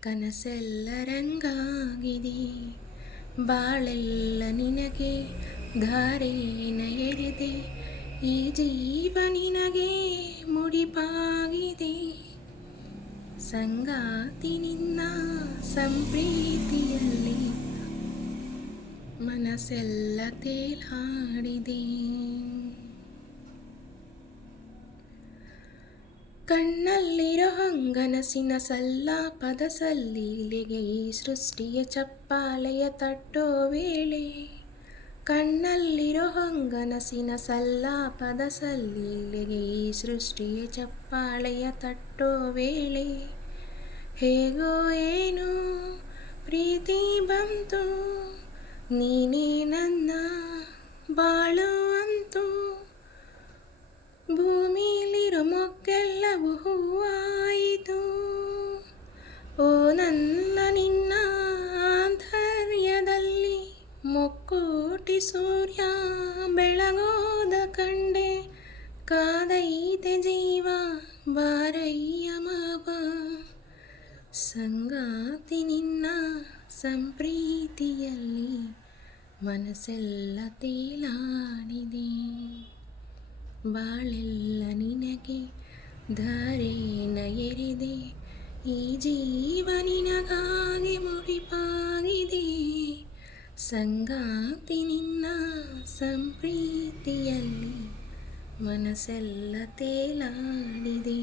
ಕನಸೆಲ್ಲ ರಂಗಾಗಿದೆ ಬಾಳೆಲ್ಲ ನಿನಗೆ ಧಾರೇನ ಎರೆದೆ. ಈ ಜೀವ ನಿನಗೆ ಮುಡಿಪಾಗಿದೆ. ಸಂಗಾತಿ ನಿನ್ನ ಸಂಪ್ರೀತಿಯಲ್ಲಿ ಮನಸ್ಸೆಲ್ಲ ತೇಲಾಡಿದೆ. ಕಣ್ಣಲ್ಲಿರೋ ಹಂಗನಸಿನ ಸಲ್ಲಾಪದ ಸಲ್ಲೀಲೆಗೆ ಈ ಸೃಷ್ಟಿಯ ಚಪ್ಪಾಲೆಯ ತಟ್ಟೋ ವೇಳೆ ಕಣ್ಣಲ್ಲಿರೋ ಹಂಗನಸಿನ ಸಲ್ಲಾಪದ ಸಲ್ಲೀಲೆಗೆ ಈ ಸೃಷ್ಟಿಯ ಚಪ್ಪಾಳೆಯ ತಟ್ಟೋ ವೇಳೆ ಹೇಗೋ ಏನು ಪ್ರೀತಿ ಬಂತು, ನೀನೇ ನನ್ನ ಬಾಳು. ಮೊಗ್ಗೆಲ್ಲವೂ ಹೂವಾಯಿತು. ಓ ನನ್ನ ನಿನ್ನ ಆಂತರ್ಯದಲ್ಲಿ ಮೊಕ್ಕೋಟಿ ಸೂರ್ಯ ಬೆಳಗೋದ ಕಂಡೆ. ಕಾದೈತೆ ಜೀವ ಬಾರಯ್ಯ ಮಾವ. ಸಂಗಾತಿ ನಿನ್ನ ಸಂಪ್ರೀತಿಯಲ್ಲಿ ಮನಸ್ಸೆಲ್ಲ ತೇಲಾಡಿದೆ. ಬಾಳೆಲ್ಲ ನಿನಗೆ ಧಾರೇನ ಎರೆದೆ ಈ ಜೀವನಿನಗಾಗಿ ಮುಡಿಪಾಗಿದೆ. ಸಂಗಾತಿ ನಿನ್ನ ಸಂಪ್ರೀತಿಯಲ್ಲಿ ಮನಸ್ಸೆಲ್ಲ ತೇಲಾಡಿದೆ.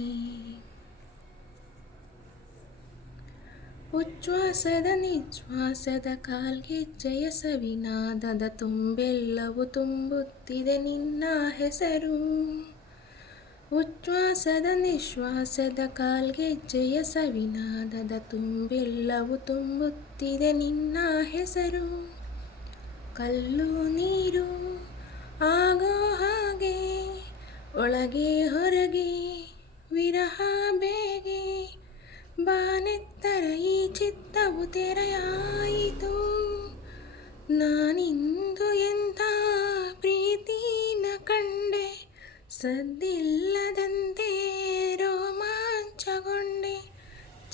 ಉಚ್ಛ್ವಾಸದ ನಿಶ್ವಾಸದ ಕಾಲ್ಗೆಜ್ಜೆಯ ಸವಿನಾದದ ತುಂಬೆಲ್ಲವೂ ತುಂಬುತ್ತಿದೆ ನಿನ್ನ ಹೆಸರು. ಉಚ್ಛ್ವಾಸದ ನಿಶ್ವಾಸದ ಕಾಲ್ಗೆಜ್ಜೆಯ ಸವಿನಾದದ ತುಂಬೆಲ್ಲವೂ ತುಂಬುತ್ತಿದೆ ನಿನ್ನ ಹೆಸರು. ಕಲ್ಲು ನೀರು ಆಗೋ ಹಾಗೆ, ಒಳಗೆ ಹೊರಗೆ ವಿರಹ ಬೇಗೆ. ಬಾನೆತ್ತರ ಈ ಚಿತ್ತವು ತೆರೆಯಾಯಿತು. ನಾನಿಂದು ಎಂಥ ಪ್ರೀತಿನ ಕಂಡೆ ಸದ್ದಿಲ್ಲದಂತೆ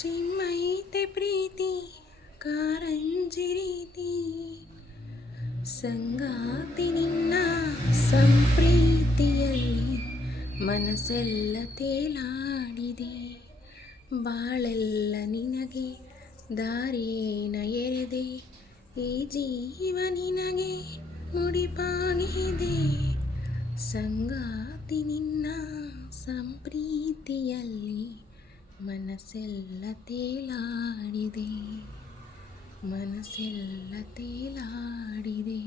ಚಿಮ್ಮೈತೆ ಪ್ರೀತಿ, ಕಾರಂಜಿ ರೀತಿ. ಸಂಗಾತಿ ನಿನ್ನ ಸಂಪ್ರೀತಿಯಲ್ಲಿ ಮನಸ್ಸೆಲ್ಲ ತೇಲಾಡಿದೆ. ಬಾಳೆಲ್ಲ ನಿನಗೆ ದಾರೇನ ಎರೆದೆ. ಈ ಜೀವ ನಿನಗೆ ಮುಡಿಪಾಗಿದೆ. ಸಂಗಾತಿ ನಿನ್ನ ಸಂಪ್ರೀತಿಯಲ್ಲಿ ಮನಸ್ಸೆಲ್ಲ ತೇಲಾಡಿದೆ ಮನಸ್ಸೆಲ್ಲ ತೇಲಾಡಿದೆ